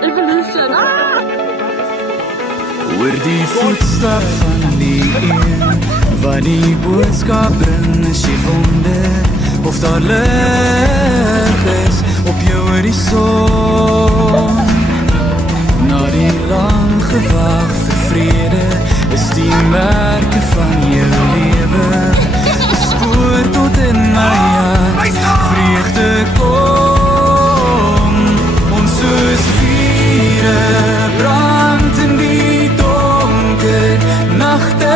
Evolution. Hoor die voetstap van die een wat die boodskap bring, as jy wonder of daar lig is op jou horison. Na die lang gewag vir vrede is die merke van jou lewe, spoor tot in my hart, vreugde kom, ons soos vure brand in die donker nagte,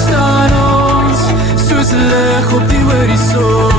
staan ons soos lig op die horison.